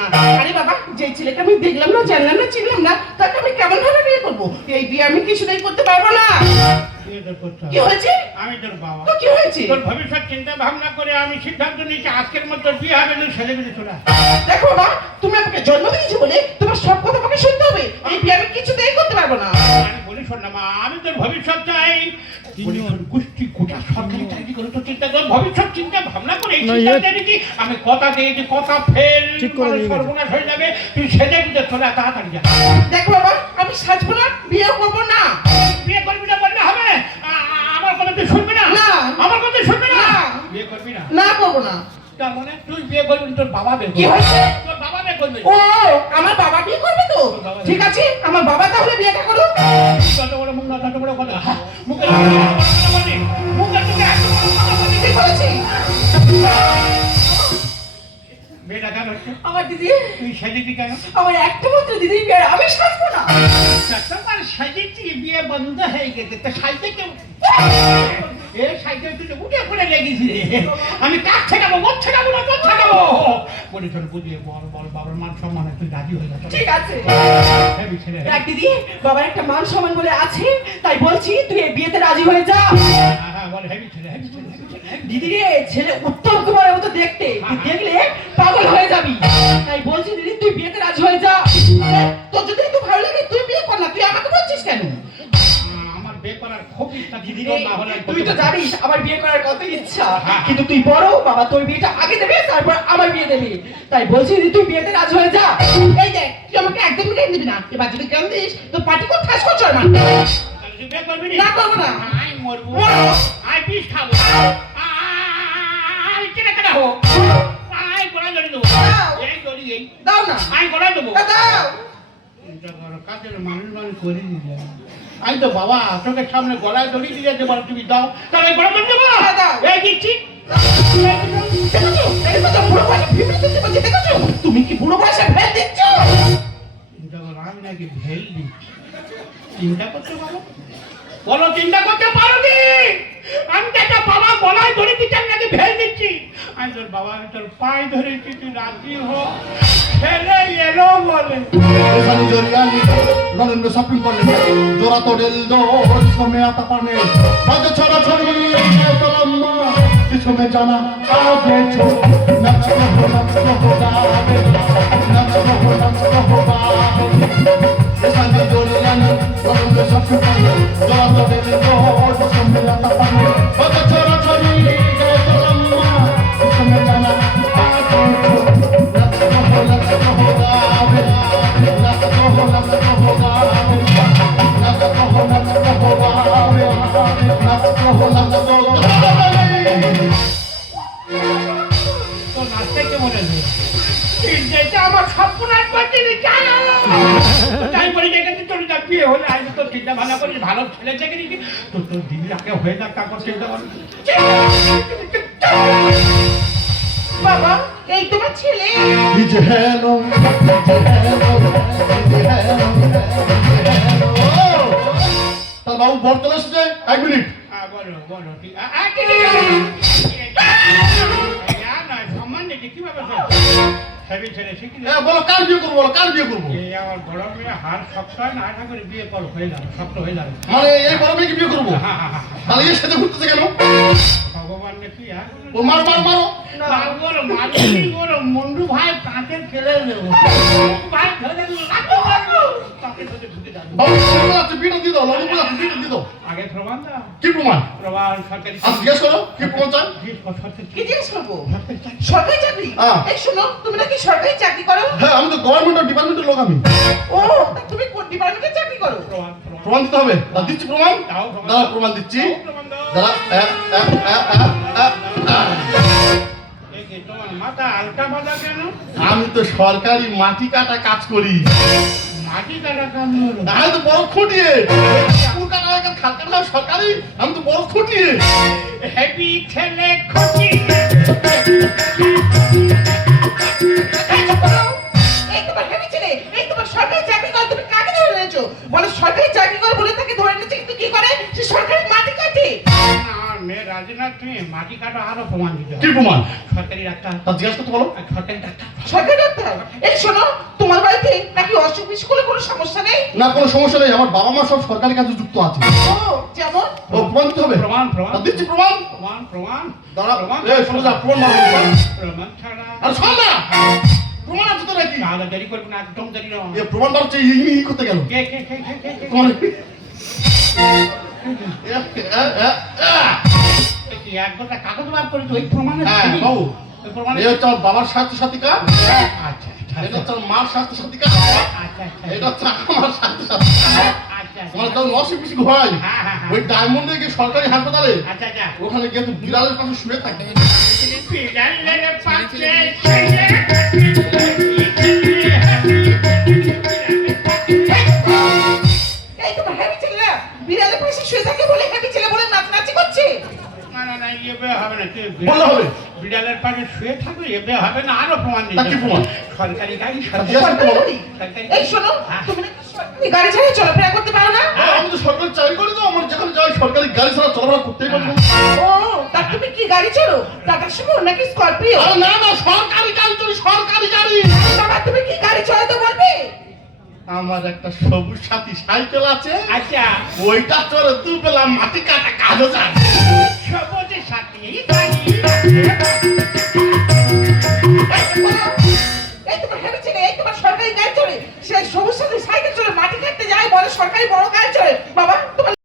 পারবো না। আরে বাবা, যে ছেলেকে আমি দেখলাম না, জানলাম না, চিনলাম না, তাকে আমি কেমন ভাবে বিয়ে করবো? এই বিয়ে আমি কিছুতেই করতে পারবো না। কি হয়েছে? আমি তোর বাবা। তো কি হয়েছে? তোর ভবিষ্যৎ চিন্তা ভাবনা করে আমি সিদ্ধান্ত নিয়েছি আজকের মধ্যে বিয়ে হবে না, ছেলে মেয়ে চলে। দেখো বাবা, তুমি আমাকে জন্ম দিয়েছো বলে তোমার সব কথা আমাকে শুনতে হবে। এই বিয়ে আমি কিছুতেই করতে পারবো না। আমি বলি শোন না মা, আমি তোর ভবিষ্যৎ চাই। গোষ্ঠী গোটা সরকারি চাকরি করে তো চিন্তা কর, ভবিষ্যৎ চিন্তা ভাবনা করে আমি কথা দিয়েছি, কথা ফেল সর্বনাশ হয়ে যাবে। তুই সেজে বুঝে চলে তাড়াতাড়ি যা। দেখো বাবা, আমি সাজবো না, বিয়ে করবো না। বিয়ে করবি না বললে হবে? আমার কথা তুই শুনবি না? না। আমার কথা শুনবি না? বিয়ে করবি না? না, করবো না। তার মানে তুই বিয়ে করবি, তোর বাবা বিয়ে কি হয়েছে? তোর বাবা বিয়ে করবে। ও, আমার বাবা বিয়ে করবে তো? ঠিক আছে, আমার বাবা তাহলে বিয়েটা করুক। কত বড় মুখ না, কত বড় কথা। মুখে মুখে তোকে এত বড় কথা বলি। ঠিক বলেছি। বিয়েটা কেন হচ্ছে? আমার দিদি, তুই সেজেছি কেন? আমার একটা মাত্র দিদি বিয়ে, আমি সাজবো না। তোমার সেজেছি, বিয়ে বন্ধ হয়ে গেছে, তো সাইতে কেউ এ সাইতে তুই উঠে পড়ে লেগেছি রে। আমি কাজ ছেড়াবো, মদ ছেড়াবো না, মদ ছেড়াবো বলে চল বুঝিয়ে বল বল, বাবার মান সম্মান তুই রাজি হয়ে যাচ্ছ। ঠিক আছে দেখ দিদি, বাবার একটা মান সম্মান বলে আছে, তাই বলছি তুই এই বিয়েতে রাজি হয়ে যা। হ্যাঁ বল, হেভি ছেলে, হেভি ছেলে। দিদি রে, ছেলে উত্তম কুমারের মতো দেখতে, তুই দেখলে পাগল হয়ে যাবি। তাই বলছি দিদি, তুই বিয়েতে রাজি হয়ে যা। তোর যদি একটু ভালো লাগে তুই বিয়ে কর না, তুই আমাকে বলছিস কেন? আমার বিয়ে করার খুব ইচ্ছা দিদি রে, তুই তো জানিস আমার বিয়ে করার কত ইচ্ছা, কিন্তু তুই বড় বাবা, তোর বিয়েটা আগে দেবে, তারপর আমার বিয়ে দেবে। তাই বলছি দিদি, তুই বিয়েতে রাজি হয়ে যা। এই দেখ, তুই আমাকে একদম বিয়ে দিবি না, এবার যদি কেন দিস তো পার্টি করে ঠাস করছ আমার। বিয়ে করবি না, করবো না। আমি মরবো, আমি বিষ খাবো, আমি কেটে কেটে হোক, আমি গলা ধরে দেবো, এই দড়ি এই দাও না, আমি গলা দেবো। দাও। কাজের মানুষ মানুষ করে দিলে আমি তো বাবা চোখের সামনে গলায় দড়ি দিয়ে যে বলো তুমি দাও, তাহলে গলা ধরে দেবো। এই দিচ্ছি। তুমি কি বুড়ো বয়সে ফেল দিচ্ছ? আমি নাকি ভেল দিচ্ছি? চিন্তা করতে পারো? বলো চিন্তা করতে পারো নি? আমি তো একটা বাবা গলায় ধরে দিচ্ছি, আমি নাকি ভেল দিচ্ছি? আমি তোর বাবা, আমি তোর পায়ে ধরেছি, তুই রাজি হো। ছেলে এলো বলে নরেন্দ্র শপিং করলেন জোড়া তো ডেল দোষমে আতা পানে বাজে ছড়া ছড়ি তোলাম্মা কিছুমে জানা আগে ছো নাচো হোগাবে এসানি জোরিয়ানি নরেন্দ্র শপিং করলেন জোড়া তো ডেল দোষমে আতা পানে বাজে ছড়া ছড়ি তোলাম্মা কিছুমে জানা আগে ছো নাচো হোগাবে আমার সপ্নাশ করছি তাই বলি দেখেছি তোর বিয়ে হলে আজ তোর চিন্তা ভাবনা করিস, ভালো ছেলে দেখে নিবি, তোর তোর দিদি আগে হয়ে যাক, তারপর চিন্তা করবি। বাবা, এই তোমার ছেলে। তার বাবু বর চলে এসেছে, 1 মিনিট। বলো বলো ঠিক সম্মান দেখি কিভাবে বলো কার বিয়ে করবো, বলো কার বিয়ে করবো? আমার বড় মেয়ে হার শক্ত হয় না, আশা করে বিয়ে করো, হয়ে যাবে, শক্ত হয়ে যাবে। মানে এই বড় মেয়েকে বিয়ে করবো? তাহলে এর সাথে ঘুরতেছে কেন? ভগবান নাকি ও মারো মারো মারো মারো মন্ডু ভাই কাঁচে ফেলে দেবো ভাই ধরে তাকে ধরে ঢুকে যাবে। বিটা দিয়ে দাও, লবণ দিয়ে দাও। আগে প্রমাণ দাও। কি প্রমাণ? প্রমাণ সরকারি। জিজ্ঞেস করো কি প্রমাণ চান? কি জিজ্ঞেস করবো? সরকারি চাকরি? এই শোনো, তুমি নাকি সরকারি চাকরি করো? হ্যাঁ, আমি তো গভর্নমেন্ট ডিপার্টমেন্টের লোক আমি। ও, তুমি কোন ডিপার্টমেন্টে চাকরি করো? প্রমাণ দিতে হবে? দিচ্ছি প্রমাণ। দাও প্রমাণ দিচ্ছি। দাঁড়া তোমার মাথা আলটা বাঁধা কেন? আমি তো সরকারি মাটি কাটা কাজ করি। মাটি কাটা কাজ? আমি তো বড় খুঁটিয়ে খাল কাটা সরকারি, আমি তো বড় খুঁটিয়ে হেভি ছেলে খুঁটি। এই তোমার হেভি ছেলে, এই তোমার সরকারি চাকরি করে, তুমি কাকে ধরে এনেছো? বলে সরকারি চাকরি করে বলে তাকে ধরে এনেছে, কিন্তু কি করে? সে সরকারি মাটি কাটে। মেয়ে রাজি যদি না তুমি মাটি কাটো আরো প্রমাণ দিতে কি হবে। প্রমাণ? সরকারি ডাক্তার, তা জিজ্ঞাসা করতে বলো। সরকারি ডাক্তার। সরকারি ডাক্তার? এই শোনো, তোমার বাড়িতে নাকি অসুখ বিসুখ হলে কোনো সমস্যা নেই? না, কোনো সমস্যা নেই, আমার বাবা মা সব সরকারি কাজে যুক্ত আছে। ও, যেমন? ও প্রমাণ দিতে হবে। প্রমাণ প্রমাণ তা দিচ্ছি প্রমাণ। প্রমাণ প্রমাণ দাঁড়া, প্রমাণ এই শোনো যা, প্রমাণ মারো। প্রমাণ ছাড়া আরে শোন না, প্রমাণ আছে তো নাকি? তাহলে দেরি করবো না, একদম দেরি না। এ প্রমাণ মারছে, এই করতে গেল। কে কে কে কে কে কে? তোমার কি এক গোটা কাগজ বার করে তো ওই প্রমাণের হ্যাঁ, ছবি? বাবু। ওই প্রমাণের এই হচ্ছে আমার বাবার স্বাস্থ্য সাথী কার্ড, আচ্ছা এটা হচ্ছে আমার মার স্বাস্থ্য সাথী কার্ড, আচ্ছা আচ্ছা এটা হচ্ছে আমার স্বাস্থ্য সাথী কার্ড। আচ্ছা মানে তখন অসুখ বিসুখ হয়, হ্যাঁ, হ্যাঁ, হ্যাঁ। ওই ডায়মন্ডে গিয়ে সরকারি হাসপাতালে আচ্ছা আচ্ছা ওখানে গিয়ে তুই বিড়ালের পাশে শুয়ে থাকি। বিড়ালের পাশে এই তোমার হ্যাপি ছেলেরা বিড়ালের পাশে শুয়ে থাকে বলে হ্যাপি ছেলে বলে নাচানাচি করছে। না না না এবে হবে না, তুই বললে হবে। বিড়ালের পাশে শুয়ে থাকবে, এবে হবে না, আরো প্রমাণ দিতে তা কি প্রমাণ? সরকারি গাড়ি জিজ্ঞাসা করতে সরকারি বলো। গাড়ি? সরকারি এই শোনো, হ্যাঁ। তুমি নাকি সরকারি গাড়ি ছাড়া চলাফেরা করতে পারো না? আমি তো সরকারি চাকরি করি, তো আমার যেখানে যাই সরকারি গাড়ি ছাড়া চলাফেরা করতেই পারবো না। ও, তা তুমি কি গাড়ি চড়ো? টাটা সুমো নাকি স্করপিও? আরে না না, সরকারি গাড়ি চড়ি, সরকারি গাড়ি। বাবা, তুমি কি গাড়ি চালাতে বলবে? আমার একটা সবুজ সাথী সাইকেল আছে, আচ্ছা ওইটা চড়ে দুবেলা মাটি কাটা কাজে যায়। সবুজের সাথে গাড়ি এই তোমার হ্যাপি ছেলে, এই তোমার সরকারি গাড়ি চড়ে, সে সবুজ সাথে সাইকেল চড়ে মাটি কাটতে যায়, বলে সরকারি বড় গাড়ি চড়ে। বাবা, তোমার